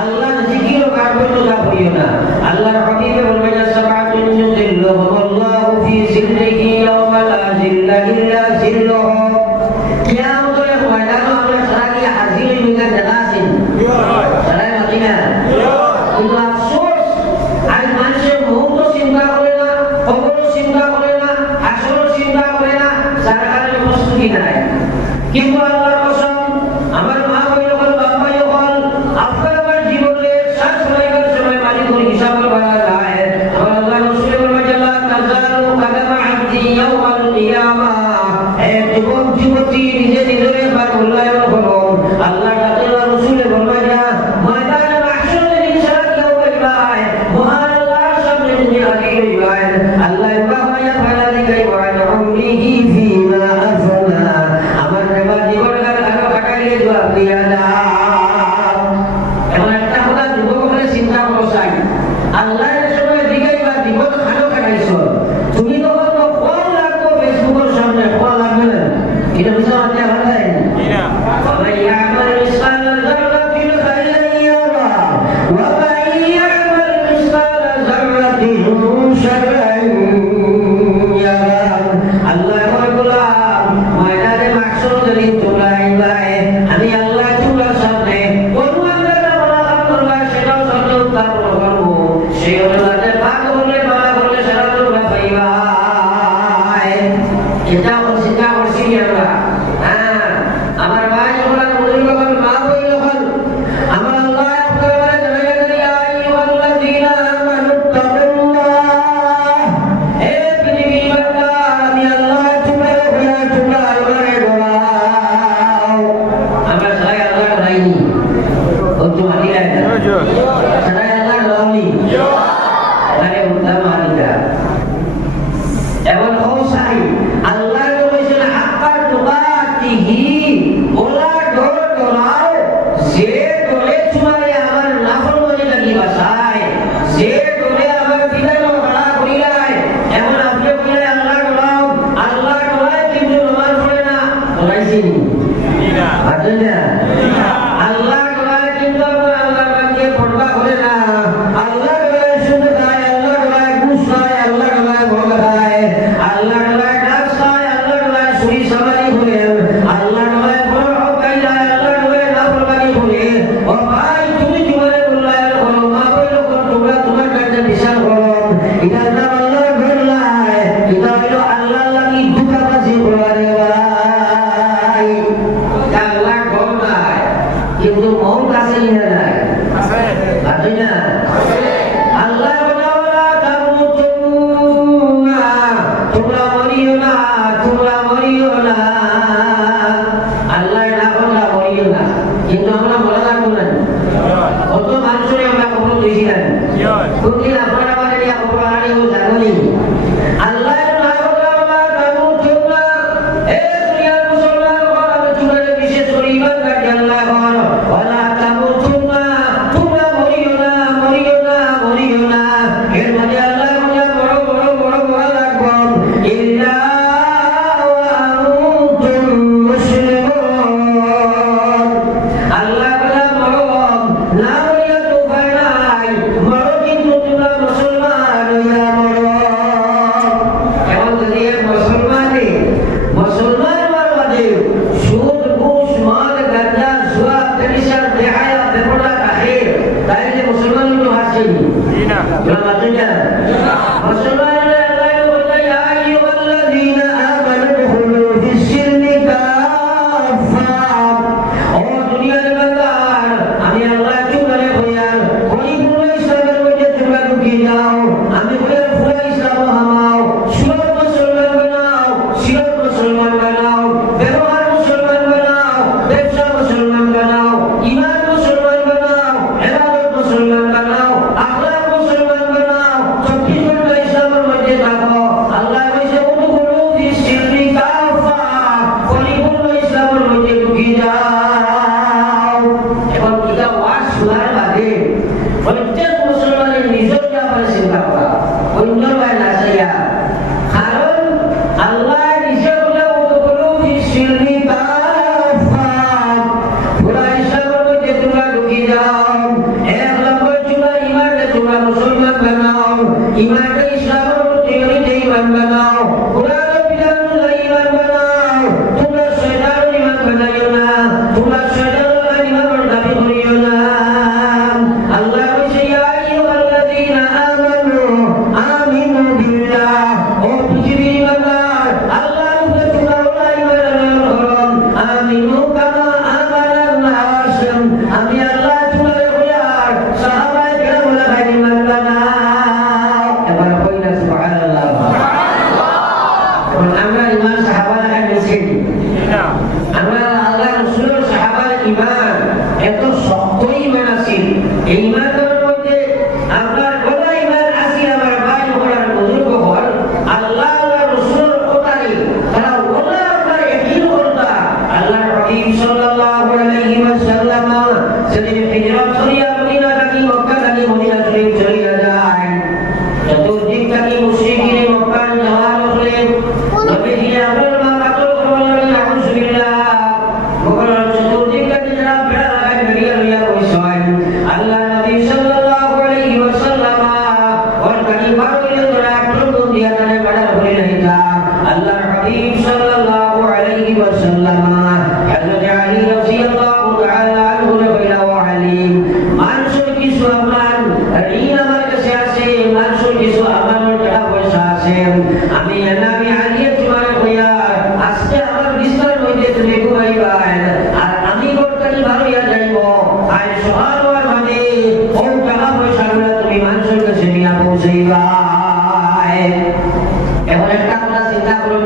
আল্লাহর জিকির কারবে তো যা করিও না। আল্লাহর হাবিবে বলবেন সাবাতুন যুযিল্লুহুমুল্লাহু ফি জিল্লিহি ইয়াওমা লা জিল্লা ইল্লা জিল্লুহু। কিয়ামতের ময়দানে আমরা সারা কি হাজির হইয়া জানাছেন সারা মদিনা। কিন্তু আফসোস আজ মানুষের মৌত চিন্তা করে না, কবর চিন্তা করে না, আসল চিন্তা করে না, সারার প্রস্তুতি নাই। কিন্তু আল্লাহর কসম, আমার মা বইল বল বাবা বল আপনার আমার জীবনে সাত সময়কার সময় মালিকুল হিসাব করা যায়। আল্লাহ রাসূল বলেন লা তাজালু কাদামা আবদি ইয়াওমাল কিয়ামা। এক যুবক যুবতী নিজে নিজের বার মূল্যায়ন করো। আল্লাহ তাআলা রাসূল বলেন না ময়দানে মাহশরে ইনশাআল্লাহ কেউ বলবাই মহান আল্লাহর সামনে যিনি হাজির হইবেন আল্লাহ বাবায়া ফালালি কাই ওয়ান উমরিহি ফিমা আফনা। আমার নেবা জীবনকাল আরো কাটাইলে জবাব দিয়া দাও। এমন একটা কথা যুবক হলে চিন্তা করো চাই আল্লাহর সময় দিগাইবা জীবন খানো কাটাইছো তুমি তখন তো কোন লাগতো ফেসবুকের সামনে কোন লাগবে না এটা বুঝতে পারতে পারলেন না। ومن يعمل مثقال ذرة خيرا يره ومن يعمل مثقال ذرة شرا يره। আল্লাহ বলে ময়দানে মাহশর যদি তোমরা আইবাই আমি আল্লাহ তোমার সামনে কোন বান্দাটা মুনাফাত করবা সেটাও সত্য উত্তর করব। সেই অনুযায়ী পাক বলে মালা বলে সেটা তোমরা পাইবা। এটা চিন্তা করছি আমরা। আমার ভাই যখন মুরিদ যখন মা বই যখন আমার আল্লাহ আপনারা জানাই দিয়া আইয়ুহাল্লাযীনা আমানু তাকুল্লাহ। হে পৃথিবীর বান্দা আমি আল্লাহ তোমার ভয় তোমরা আমারে ডরাও। আমরা সবাই আল্লাহর রাইনি ও তো হাদিয়া না সবাই আল্লাহর রাউনি আরে উত্তম হাদিয়া এমন হোসাই আল্লাহ বলেছেন হাক্কা তুকাতিহি ওলা ডর ডরাও যে ডরে তোমারে আমার নাফরমানি লাগি বাসায় যে ডরে আমার বিধান মানা করিলাই। এমন আপনি বলে আল্লাহ ডরাও আল্লাহ ডরায় কিন্তু নামাজ পড়ে না ডরাইছেন না আছেন না আল্লাহ ডরায় কিন্তু আল্লাহ বান্দে পড়বা করে না। আল্লাহ ডরায় সুদ খায়, আল্লাহ ডরায় ঘুষ খায়, আল্লাহ ডরায় ভোগ খায়, আল্লাহ ডরায় ডাক খায়, আল্লাহ ডরায় চুরি চামারি করে, আল্লাহ ডরায় বড় হকাই যায়, আল্লাহ ডরায় নাফরমানি করে। ও ভাই তুমি জীবনে মূল্যায়ন করো, মা বইল তোমরা তোমার কাছে বিচার করো। এটার নাম আল্লাহর ভয় নাই, এটা হইল আল্লাহ লাগি ধোঁকাবাজি করা রে ভাই। এটা আল্লাহর ভয় নাই কিন্তু মন কাছে নিয়ে নাই আছে না আল্লাহ বলা তামুতুন্না তোমরা মরিও না তোমরা মরিও না। আল্লাহ না বলা মরিও না কিন্তু আমরা বলা লাগবো না। কত মানুষের আমরা খবর দিয়েছি না কোনদিন আপনারা মানে নিয়ে খবর আনি ও জানি আল্লাহ না বলা তামুতুন্না। হে দুনিয়ার মুসলমান আমি তোমাদের বিশেষ করে ইমানদার আল্লাহ ওয়ালা তামুতুন্না তোমরা মরিও না মরিও না মরিও না। এর মানে আল্লাহ বড় বড় বড় বড় লাগবো ইল্লা ওয়া আনতুম মুসলিমুন। আল্লাহ বলে মরো না মরিয়া তো উপায় নাই মরো কিন্তু তোমরা মুসলমান হইয়া মরো। এমন যদি মুসলমানে মুসলমান মারবাদে সুদ ঘুষ মদ গাঁজা জুয়া পেশাব দেহায়া বেপরোয়া রাখে তাইলে মুসলমান তো হাসেনি না মুসলমান আল্লাহ বলে ইয়া আইয়ুহাল্লাযীনা আমানু দুখুলু ফিস-সিলমি কাফা। ও দুনিয়ার বান্দা আমি আল্লাহ তোমারে বয়ান পরিপূর্ণ ইসলামের মধ্যে তোমরা ঢুকে যাও। আমি বলে পুরো ইসলাম হামাও সুরত মুসলমান বানাও সিরত মুসলমান বানাও ব্যবহার মুসলমান বানাও ব্যবসা মুসলমান বানাও ঈমান মুসলমান বানাও ইবাদত মুসলমান বানাও আখলাক মুসলমান বানাও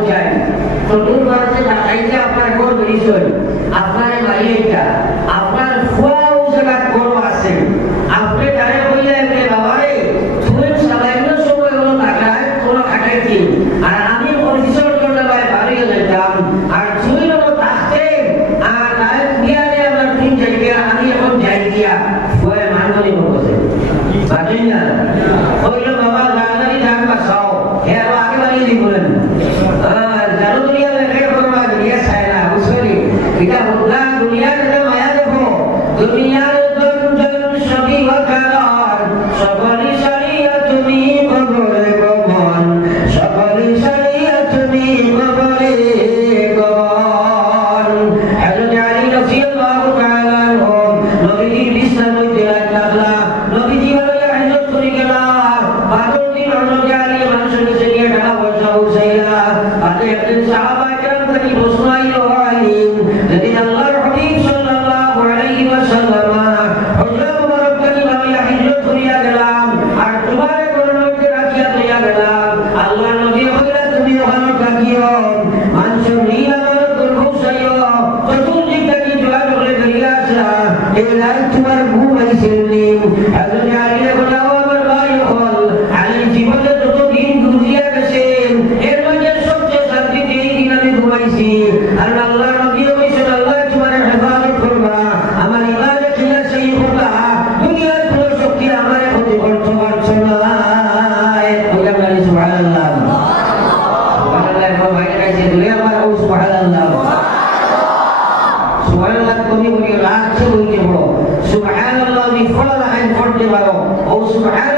চাই চতুর্পাশে তাকাইতে আপনার ঘর বেরিয়েছেন আপনার বাড়িটা আপনার ফুয়াও জায়গা ঘর আছে আপনি তারে বললেন রে বাবারে তুমি সামান্য সময় হলো টাকায় কোনো খাটাইছি আর আমি পরিশ্রম করতে পারে বাড়ি যেতাম আর তুমি হলো থাকতেন আর তাই বিয়ারে আমরা তিন জায়গায় আমি এখন যাই দিয়া ফুয়ায় মানবনি বলছে বাকি না হইলো বাবা জানারি ধান বাসাও হে আরো আগে বাড়িয়ে দিবেন জানো দুনিয়া লেখে করবা দুনিয়া চায় না বুঝলি এটা বুঝলা দুনিয়ার যে মায়া দেখো দুনিয়ার জন সবই ওয়াকার সকলি সারিয়া তুমি কবরে গমন সকলি সারিয়া তুমি কবরে গমন হযরত আলী রাদিয়াল্লাহু তাআলা আনহু নবীর বিছানায় মধ্যে রাখলা নবীজি বলে হযরত করে গেলা বাদর দিন হযরত আলী মানুষের কাছে নিয়ে ঢাকা বসা উসাইলা তাতে একজন সাহাবা کرام থেকে প্রশ্ন আইলো আলী যদি আল্লাহর হাবিব সাল্লাল্লাহু আলাইহি ওয়াসাল্লাম হযরত মুবারক থেকে আমি হিজরত করিয়া গেলাম আর তোমার করণকে রাখিয়া দিয়া গেলাম আল্লাহ নবী বলে তুমি ওখানে থাকিও মানুষের নীলা মানব করছাইও চতুর্দিক থেকে জোয়া করে করিয়া আসা এই রাত তোমার ঘুম আইছিলি হযরত আলী বলে আমার ভাই হল আলী জীবনে যত দিন গুজিয়া গেছেন এর মধ্যে সবচেয়ে শান্তি যেই দিন আমি ঘুমাইছি আর আল্লাহ নবী বলেছেন আল্লাহ তোমার হেফাজত করবা আমার ইবাদত খিলা সেই হোকা দুনিয়ার কোনো শক্তি আমার ক্ষতি করতে পারছে না ওটা বলি সুবহানাল্লাহ সুবহানাল্লাহ ভাই কাছে দুনিয়া আমার ও সুবহানাল্লাহ সুবহানাল্লাহ কবি বলি রাত বলতে বড় সুবহানাল্লাহ আমি ফলা লাগাই পড়তে পারো ও সুবহান